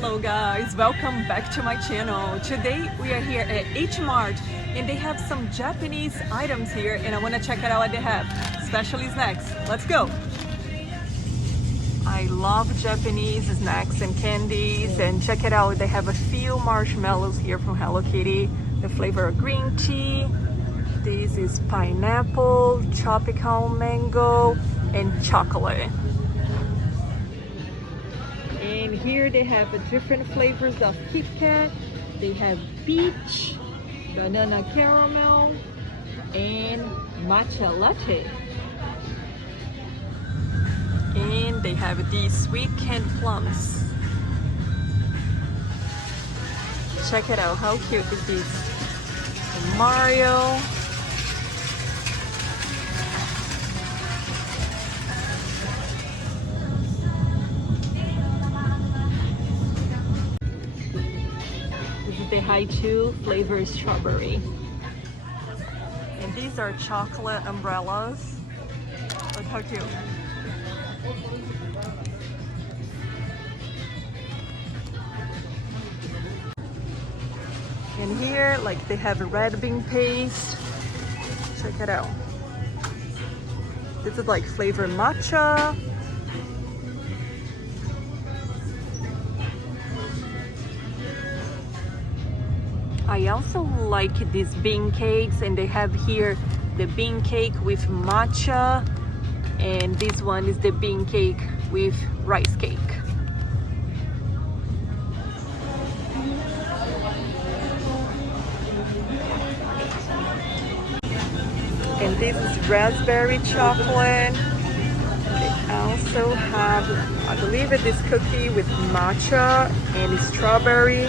Hello guys, welcome back to my channel. Today we are here at h-mart and they have some Japanese items here and I want to check it out what they have, especially snacks. Let's go! I love Japanese snacks and candies, and check it out, they have a few marshmallows here from Hello Kitty, the flavor of green tea. This is pineapple, tropical mango, and chocolate. And here they have different flavors of Kit Kat. They have peach, banana caramel, and matcha latte. And they have these sweet canned plums. Check it out, how cute is this? And Mario. This is the Haichu flavor strawberry. And these are chocolate umbrellas. Look how cute. And here, like, they have a red bean paste. Check it out. This is like flavor matcha. I also like these bean cakes, and they have here the bean cake with matcha, and this one is the bean cake with rice cake. And this is raspberry chocolate. They also have, I believe it is cookie with matcha and strawberry.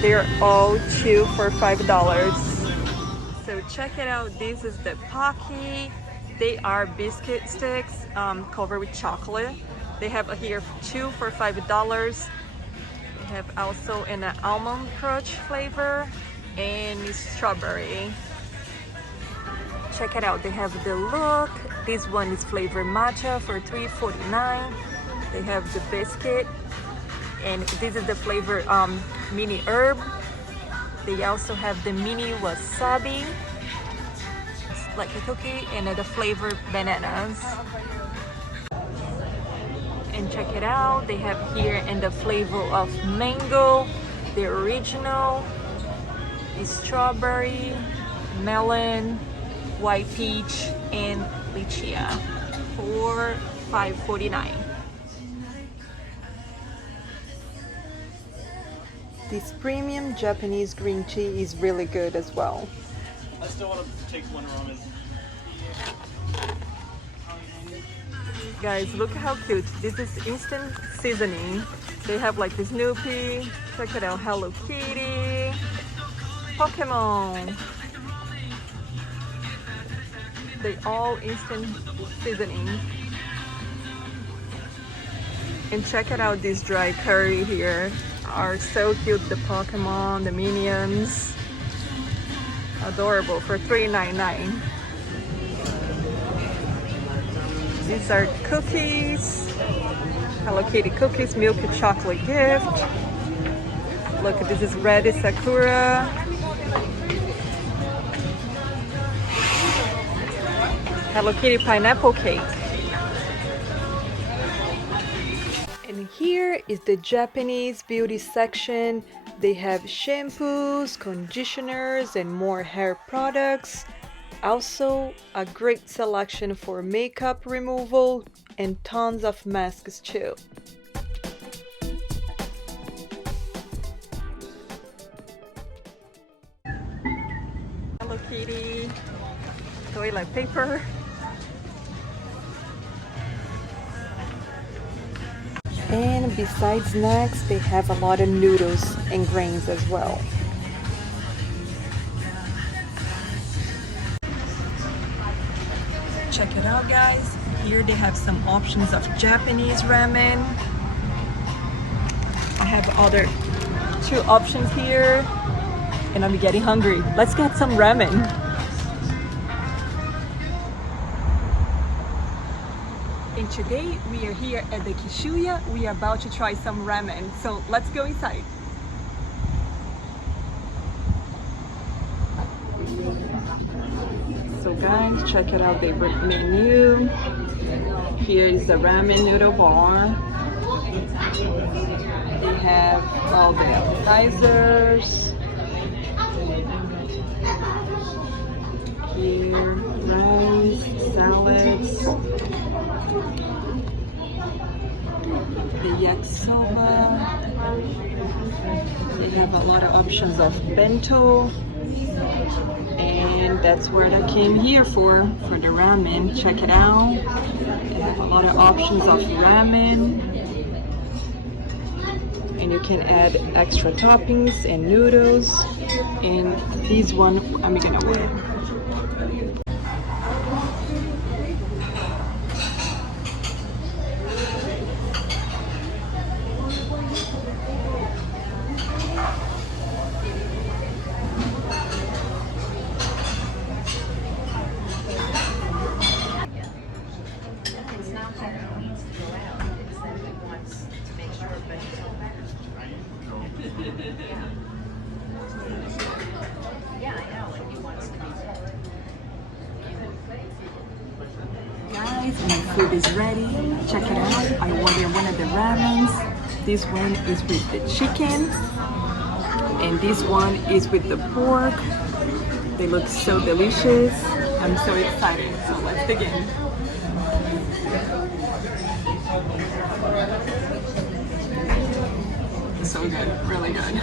They're all two for $5. So check it out, this is the Pocky. They are biscuit sticks covered with chocolate. They have here two for $5. They have also an almond crunch flavor and strawberry. Check it out, they have the look. This one is flavored matcha for $3.49. They have the biscuit, and this is the flavor mini herb. They also have the mini wasabi. It's like a cookie, and the flavored bananas. And check it out, they have here in the flavor of mango, the original, is strawberry, melon, white peach, and lychee for $5.49. This premium Japanese green tea is really good as well. I still want to take one ramen. Guys, look how cute. This is instant seasoning. They have like this Snoopy, check it out, Hello Kitty, Pokemon. They all instant seasoning. And check it out, this dry curry here are so cute. The Pokemon, the minions, adorable for $3.99. These are cookies, Hello Kitty cookies, milk chocolate gift. Look, this is red sakura. Hello Kitty pineapple cake. And here is the Japanese beauty section. They have shampoos, conditioners, and more hair products. Also, a great selection for makeup removal and tons of masks too. Hello Kitty toilet paper. And besides snacks, they have a lot of noodles and grains as well. Check it out, guys. Here they have some options of Japanese ramen. I have other two options here, and I'm getting hungry. Let's get some ramen. And and today we are here at the Kishuya. We are about to try some ramen, so let's go inside. So guys, check it out, the menu. Here is the ramen noodle bar. They have all the appetizers. Here, rice, salads, the yakisoba. They have a lot of options of bento. And that's what I came here for the ramen. Check it out. They have a lot of options of ramen. And you can add extra toppings and noodles. And this one I'm gonna wear. Guys, my food is ready. Check it out. I ordered one of the ramens. This one is with the chicken. And this one is with the pork. They look so delicious. I'm so excited. So let's begin. So good, really good.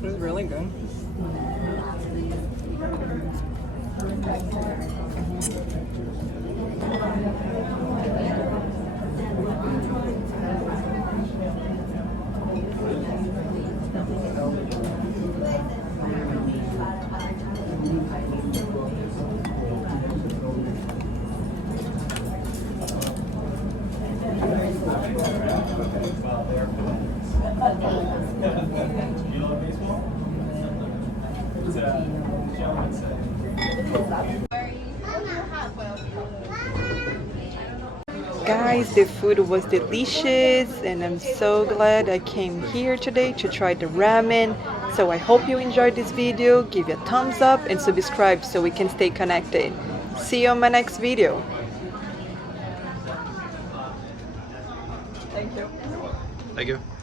It's really good. Guys, the food was delicious and I'm so glad I came here today to try the ramen. So I hope you enjoyed this video. Give it a thumbs up and subscribe so we can stay connected. See you on my next video. Thank you. Thank you.